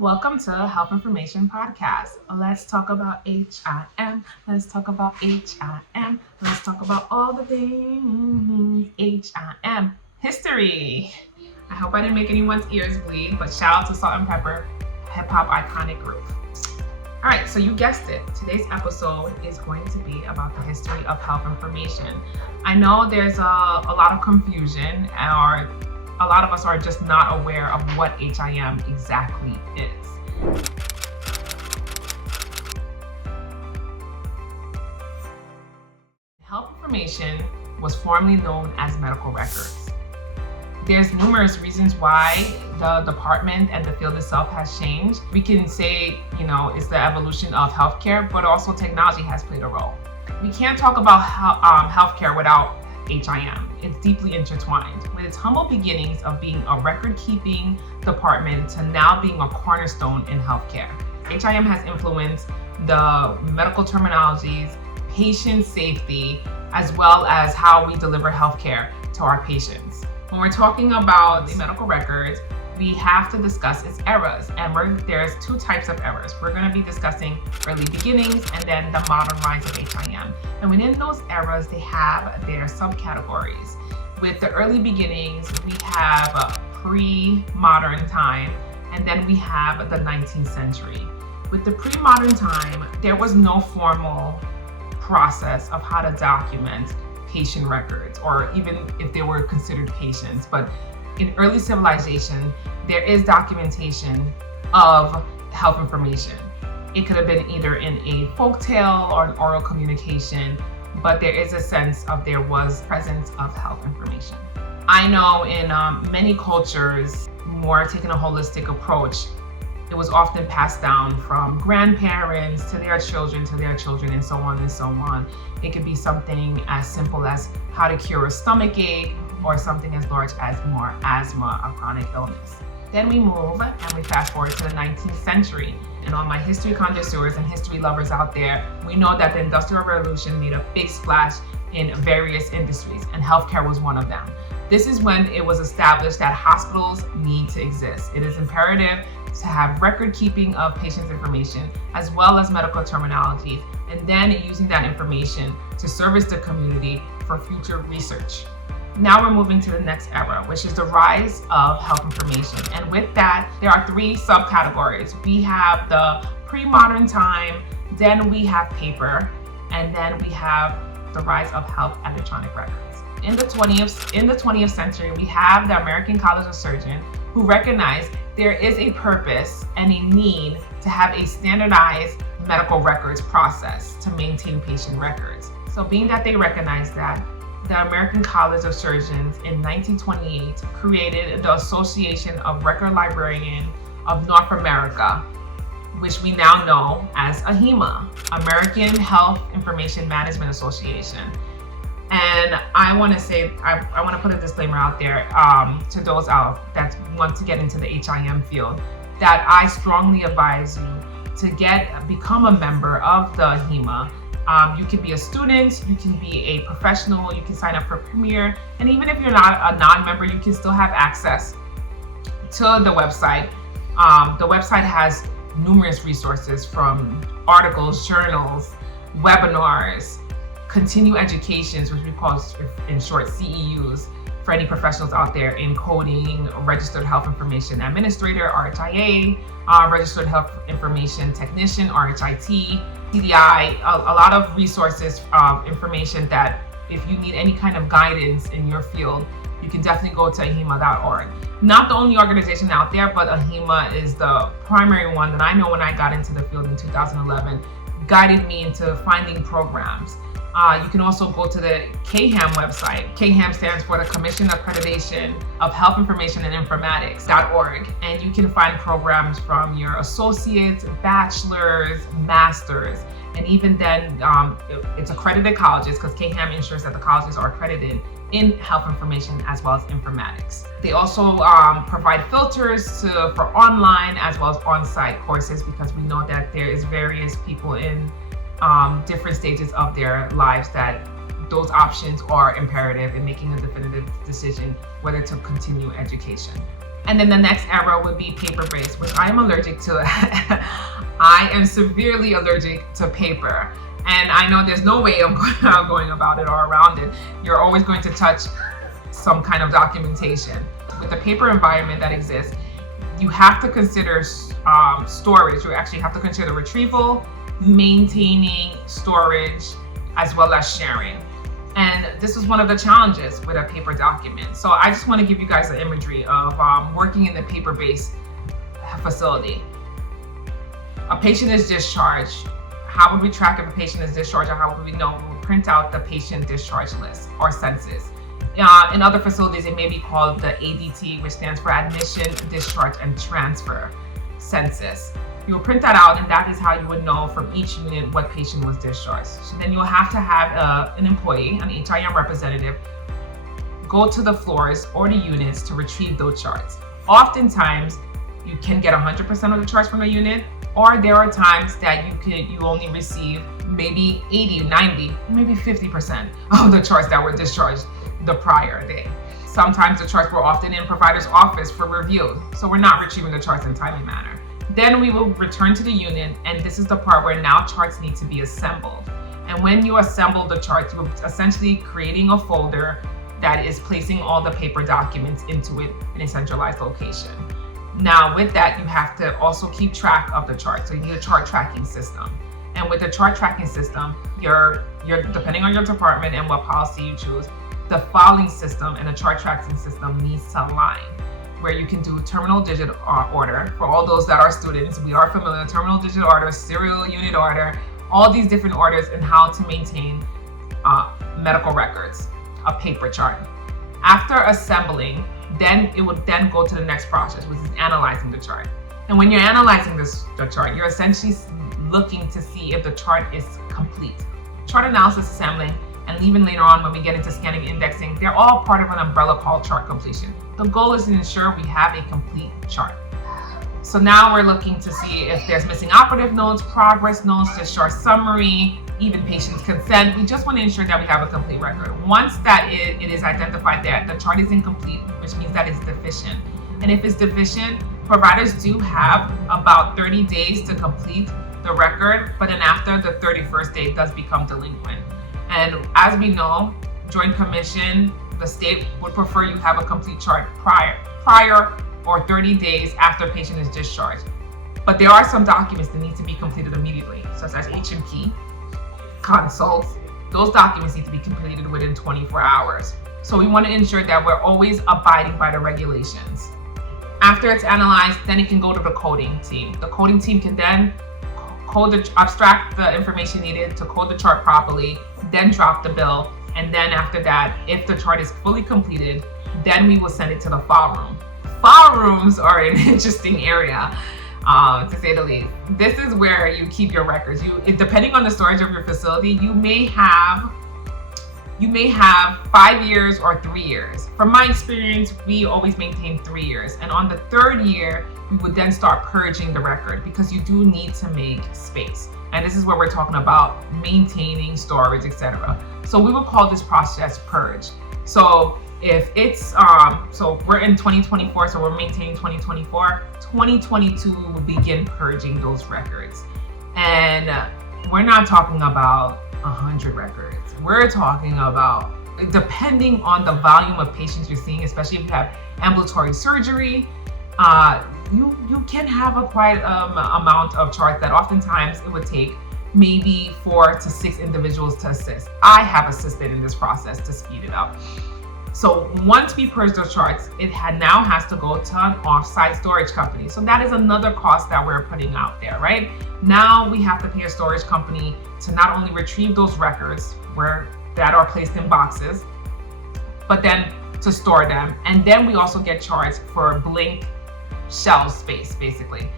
Welcome to Health Information Podcast. Let's talk about HIM. Let's talk about HIM. Let's talk about all the things HIM. History. I hope I didn't make anyone's ears bleed, but shout out to Salt and Pepper, hip hop iconic group. All right, so you guessed it. Today's episode is going to be about the history of health information. I know there's a lot of confusion, or a lot of us are just not aware of what HIM exactly is. Health information was formerly known as medical records. There's numerous reasons why the department and the field itself has changed. We can say, it's the evolution of healthcare, but also technology has played a role. We can't talk about healthcare without HIM. It's deeply intertwined. With its humble beginnings of being a record-keeping department to now being a cornerstone in healthcare. HIM has influenced the medical terminologies, patient safety, as well as how we deliver healthcare to our patients. When we're talking about the medical records, we have to discuss its eras, and there's two types of eras. We're going to be discussing early beginnings and then the modern rise of HIM. And within those eras, they have their subcategories. With the early beginnings, we have pre-modern time, and then we have the 19th century. With the pre-modern time, there was no formal process of how to document patient records, or even if they were considered patients. But in early civilization, there is documentation of health information. It could have been either in a folk tale or an oral communication, but there is a sense of there was presence of health information. I know in many cultures, more taking a holistic approach, it was often passed down from grandparents to their children, and so on and so on. It could be something as simple as how to cure a stomach ache, or something as large as more asthma, a chronic illness. Then we move and we fast forward to the 19th century. And all my history connoisseurs and history lovers out there, we know that the Industrial Revolution made a big splash in various industries, and healthcare was one of them. This is when it was established that hospitals need to exist. It is imperative to have record keeping of patients' information as well as medical terminologies, and then using that information to service the community for future research. Now we're moving to the next era, which is the rise of health information. And with that, there are three subcategories. We have the pre-modern time, then we have paper, and then we have the rise of health electronic records. In the 20th century, we have the American College of Surgeons, who recognized there is a purpose and a need to have a standardized medical records process to maintain patient records. So being that they recognized that, the American College of Surgeons in 1928 created the Association of Record Librarians of North America, which we now know as AHIMA, American Health Information Management Association. And I want to say, I want to put a disclaimer out there to those out that want to get into the HIM field, that I strongly advise you to become a member of the AHIMA. You can be a student, you can be a professional, you can sign up for Premier, and even if you're not a non-member, you can still have access to the website. The website has numerous resources, from articles, journals, webinars, continuing educations, which we call in short CEUs, for any professionals out there in coding, Registered Health Information Administrator, RHIA, Registered Health Information Technician, RHIT, CDI, a lot of resources, information that if you need any kind of guidance in your field, you can definitely go to ahima.org. Not the only organization out there, but AHIMA is the primary one that I know when I got into the field in 2011, guided me into finding programs. You can also go to the CAHAM website. CAHAM stands for the Commission Accreditation of Health Information and Informatics.org. And you can find programs from your associates, bachelors, masters, and even then it's accredited colleges, because CAHAM ensures that the colleges are accredited in health information as well as informatics. They also provide filters for online as well as on-site courses, because we know that there is various people in different stages of their lives that those options are imperative in making a definitive decision whether to continue education. And then the next era would be paper-based, which I am allergic to. I am severely allergic to paper. And I know there's no way of going about it or around it. You're always going to touch some kind of documentation. With the paper environment that exists, you have to consider storage. You actually have to consider retrieval, maintaining storage, as well as sharing. And this is one of the challenges with a paper document. So I just want to give you guys an imagery of working in the paper-based facility. A patient is discharged. How would we track if a patient is discharged, or how would we know? We would print out the patient discharge list or census. In other facilities, it may be called the ADT, which stands for Admission, Discharge, and Transfer census. You will print that out, and that is how you would know from each unit what patient was discharged. So then you'll have to have an employee, an HIM representative, go to the floors or the units to retrieve those charts. Oftentimes, you can get 100% of the charts from a unit, or there are times that you only receive maybe 80, 90, maybe 50% of the charts that were discharged the prior day. Sometimes the charts were often in provider's office for review, so we're not retrieving the charts in a timely manner. Then we will return to the unit, and this is the part where now charts need to be assembled. And when you assemble the charts, you're essentially creating a folder that is placing all the paper documents into it in a centralized location. Now with that, you have to also keep track of the chart. So you need a chart tracking system. And with the chart tracking system, you're depending on your department and what policy you choose, the filing system and the chart tracking system needs to align, where you can do terminal digit order. For all those that are students, we are familiar with terminal digit order, serial unit order, all these different orders, and how to maintain medical records, a paper chart. After assembling, then it would then go to the next process, which is analyzing the chart. And when you're analyzing the chart, you're essentially looking to see if the chart is complete. Chart analysis, assembling, and even later on when we get into scanning, indexing, they're all part of an umbrella called chart completion. The goal is to ensure we have a complete chart. So now we're looking to see if there's missing operative notes, progress notes, discharge summary, even patient's consent. We just want to ensure that we have a complete record. Once that it is identified that the chart is incomplete, which means that it's deficient. And if it's deficient, providers do have about 30 days to complete the record, but then after the 31st day, it does become delinquent. And as we know, Joint Commission, the state would prefer you have a complete chart prior or 30 days after patient is discharged. But there are some documents that need to be completed immediately, such as HMP, consults. Those documents need to be completed within 24 hours. So we want to ensure that we're always abiding by the regulations. After it's analyzed, then it can go to the coding team. The coding team can then abstract the information needed to code the chart properly, then drop the bill. And then after that, if the chart is fully completed, then we will send it to the file room. File rooms are an interesting area, to say the least. This is where you keep your records. Depending on the storage of your facility, you may have 5 years or 3 years. From my experience, we always maintain 3 years. And on the 3rd year, we would then start purging the record, because you do need to make space. And this is where we're talking about maintaining storage, etc. So we would call this process purge. So if it's, so we're in 2024, so we're maintaining 2024, 2022, we will begin purging those records. And we're not talking about 100 records. We're talking about, depending on the volume of patients you're seeing, especially if you have ambulatory surgery, you can have a quite amount of charts that oftentimes it would take maybe 4 to 6 individuals to assist. I have assisted in this process to speed it up. So once we purge those charts, it now has to go to an off-site storage company. So that is another cost that we're putting out there, right? Now we have to pay a storage company to not only retrieve those records that are placed in boxes, but then to store them. And then we also get charged for blank shelf space, basically.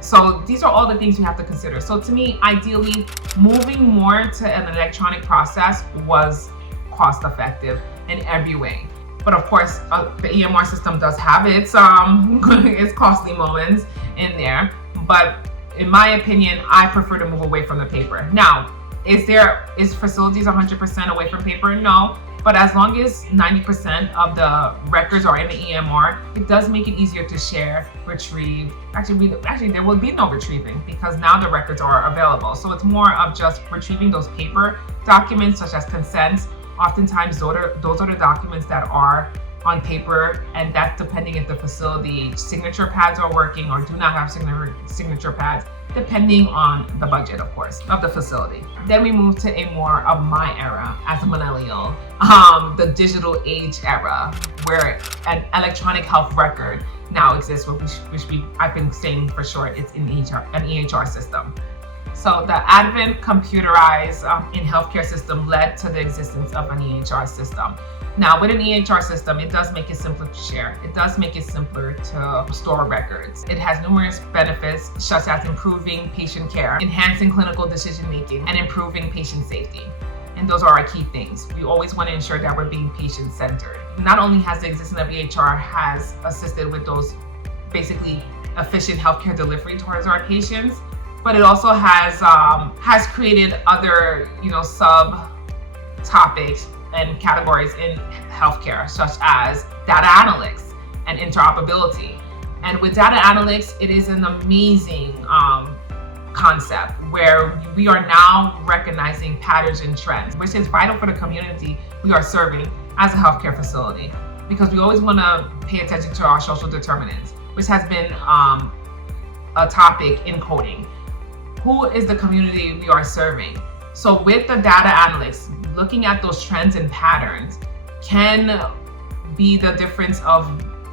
So these are all the things you have to consider. So to me, ideally, moving more to an electronic process was cost effective in every way. But of course, the EMR system does have its costly moments in there. But in my opinion, I prefer to move away from the paper. Now, is facilities 100% away from paper? No. But as long as 90% of the records are in the EMR, it does make it easier to share, retrieve. Actually, there will be no retrieving because now the records are available. So it's more of just retrieving those paper documents such as consents. Oftentimes, those are the documents that are on paper, and that's depending if the facility signature pads are working or do not have signature pads, depending on the budget, of course, of the facility. Then we move to a more of my era as a millennial, the digital age era, where an electronic health record now exists, I've been saying for short, it's an EHR system. So the advent computerized in healthcare system led to the existence of an EHR system. Now, with an EHR system, it does make it simpler to share. It does make it simpler to store records. It has numerous benefits, such as improving patient care, enhancing clinical decision-making, and improving patient safety. And those are our key things. We always want to ensure that we're being patient-centered. Not only has the existence of EHR has assisted with those basically efficient healthcare delivery towards our patients, but it also has created other, sub-topics and categories in healthcare, such as data analytics and interoperability. And with data analytics, it is an amazing concept where we are now recognizing patterns and trends, which is vital for the community we are serving as a healthcare facility, because we always want to pay attention to our social determinants, which has been a topic in coding. Who is the community we are serving? So with the data analytics, looking at those trends and patterns can be the difference of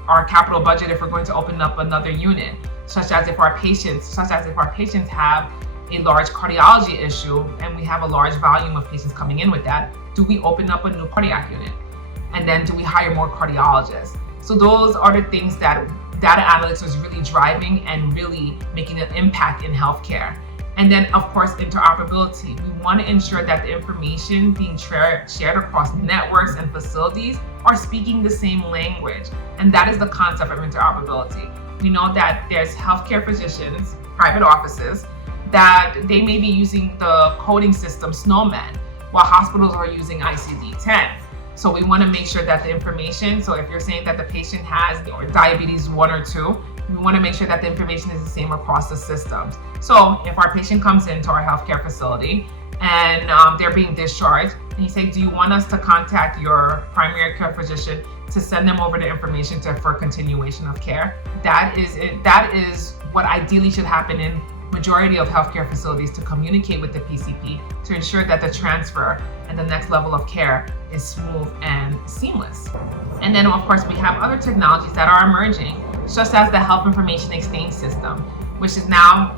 our capital budget if we're going to open up another unit, such as if our patients have a large cardiology issue and we have a large volume of patients coming in with that, do we open up a new cardiac unit? And then do we hire more cardiologists? So those are the things that data analytics is really driving and really making an impact in healthcare. And then, of course, interoperability. We want to ensure that the information being shared across networks and facilities are speaking the same language. And that is the concept of interoperability. We know that there's healthcare physicians, private offices, that they may be using the coding system Snowman, while hospitals are using ICD-10. So we want to make sure that the information, so if you're saying that the patient has diabetes 1 or 2, we want to make sure that the information is the same across the systems. So if our patient comes into our healthcare facility and they're being discharged, and you say, do you want us to contact your primary care physician to send them over the information for continuation of care? That is what ideally should happen in majority of healthcare facilities, to communicate with the PCP to ensure that the transfer and the next level of care is smooth and seamless. And then, of course, we have other technologies that are emerging, such as the Health Information Exchange System, which is now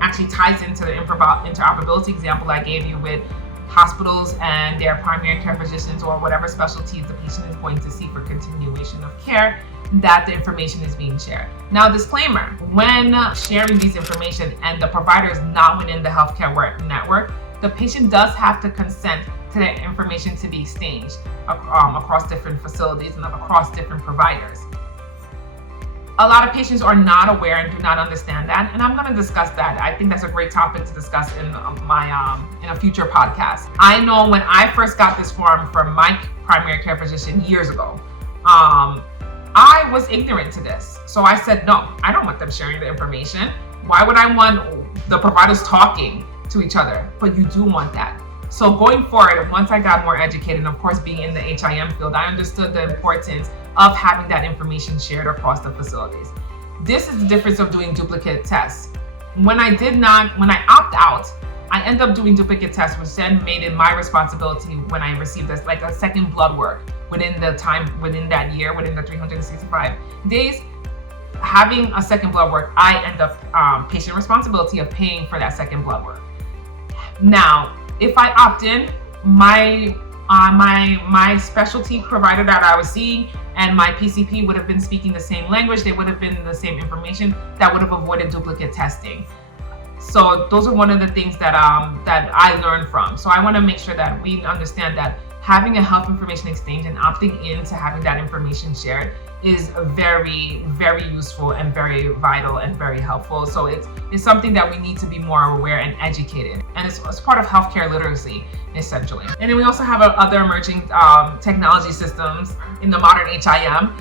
actually ties into the interoperability example I gave you with hospitals and their primary care physicians or whatever specialties the patient is going to see for continuation of care, that the information is being shared. Now, disclaimer, when sharing these information and the provider is not within the healthcare network, the patient does have to consent to that information to be exchanged across different facilities and across different providers. A lot of patients are not aware and do not understand that, and I'm going to discuss that. I think that's a great topic to discuss in in a future podcast. I know when I first got this form from my primary care physician years ago, I was ignorant to this. So I said, no, I don't want them sharing the information. Why would I want the providers talking to each other? But you do want that. So going forward, once I got more educated, and of course being in the HIM field, I understood the importance of having that information shared across the facilities. This is the difference of doing duplicate tests. When I opt out, I end up doing duplicate tests, which then made it my responsibility when I received this, like a second blood work within that year, within the 365 days, having a second blood work, I end up patient responsibility of paying for that second blood work. Now, if I opt in, my specialty provider that I was seeing and my PCP would have been speaking the same language, they would have been the same information, that would have avoided duplicate testing. So those are one of the things that I learned from. So I want to make sure that we understand that having a health information exchange and opting into having that information shared is very, very useful and very vital and very helpful. So it's something that we need to be more aware and educated. And it's part of healthcare literacy, essentially. And then we also have other emerging technology systems in the modern HIM,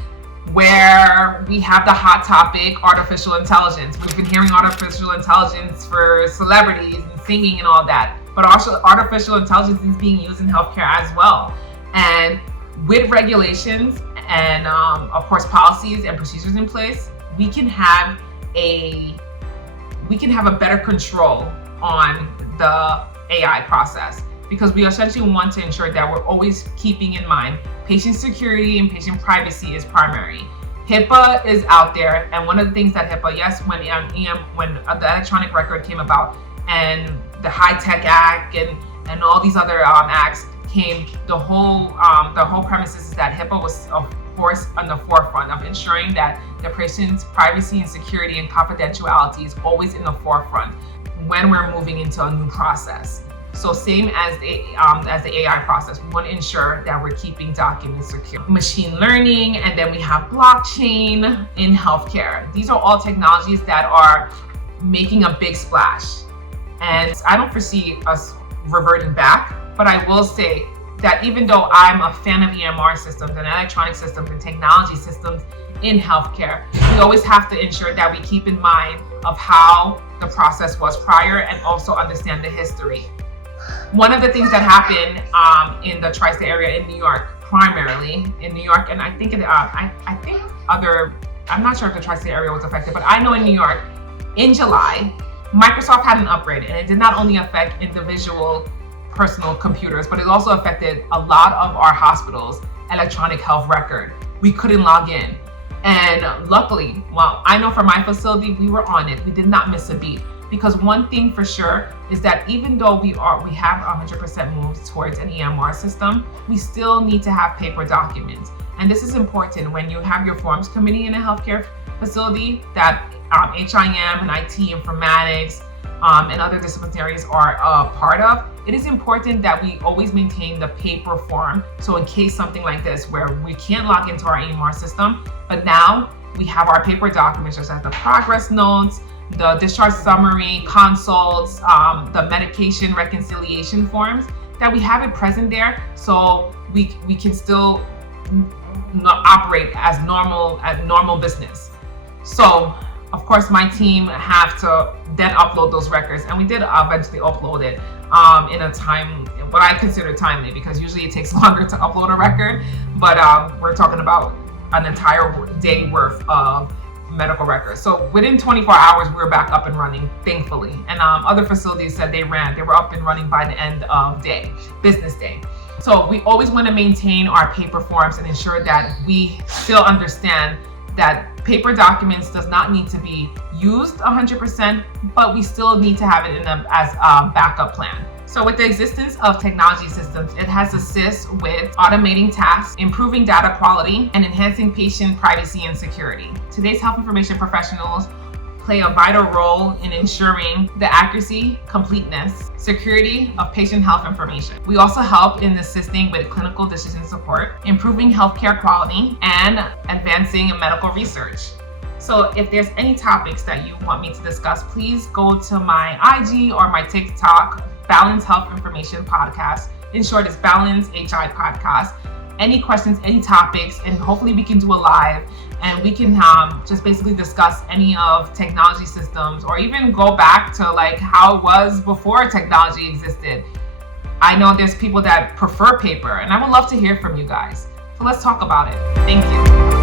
where we have the hot topic, artificial intelligence. We've been hearing artificial intelligence for celebrities and singing and all that, but also artificial intelligence is being used in healthcare as well. And with regulations and of course policies and procedures in place, we can have a better control on the AI process, because we essentially want to ensure that we're always keeping in mind patient security and patient privacy is primary. HIPAA is out there, and one of the things that HIPAA, yes, when the electronic record came about and the HITECH Act and all these other acts came, the whole premises is that HIPAA was of course on the forefront of ensuring that the patient's privacy and security and confidentiality is always in the forefront when we're moving into a new process. So same as the AI process, we want to ensure that we're keeping documents secure. Machine learning, and then we have blockchain in healthcare. These are all technologies that are making a big splash. And I don't foresee us reverting back, but I will say that even though I'm a fan of EMR systems and electronic systems and technology systems in healthcare, we always have to ensure that we keep in mind of how the process was prior and also understand the history. One of the things that happened in the tri-state area in New York, primarily in New York, and I think I'm not sure if the tri-state area was affected, but I know in New York, in July, Microsoft had an upgrade, and it did not only affect individual personal computers, but it also affected a lot of our hospitals' electronic health record. We couldn't log in. And luckily, well, I know for my facility, we were on it. We did not miss a beat. Because one thing for sure is that even though we have 100% moves towards an EMR system, we still need to have paper documents. And this is important when you have your forms committee in a healthcare facility that HIM and IT informatics and other disciplinaries are a part of. It is important that we always maintain the paper form. So in case something like this, where we can't log into our EMR system, but now we have our paper documents, such as the progress notes, the discharge summary, consults, the medication reconciliation forms, that we have it present there, so we can still operate as normal business. So of course my team have to then upload those records, and we did eventually upload it in a time, what I consider timely, because usually it takes longer to upload a record, but we're talking about an entire day worth of medical records. So within 24 hours, we were back up and running, thankfully. And other facilities said they were up and running by the end of business day. So we always want to maintain our paper forms and ensure that we still understand that paper documents does not need to be used 100%, but we still need to have it as a backup plan. So with the existence of technology systems, it has assist with automating tasks, improving data quality, and enhancing patient privacy and security. Today's health information professionals play a vital role in ensuring the accuracy, completeness, security of patient health information. We also help in assisting with clinical decision support, improving healthcare quality, and advancing medical research. So if there's any topics that you want me to discuss, please go to my IG or my TikTok, Balance Health Information Podcast. In short, it's Balance HI Podcast. Any questions, any topics, and hopefully we can do a live and we can just basically discuss any of technology systems, or even go back to like how it was before technology existed. I know there's people that prefer paper, and I would love to hear from you guys. So let's talk about it. Thank you.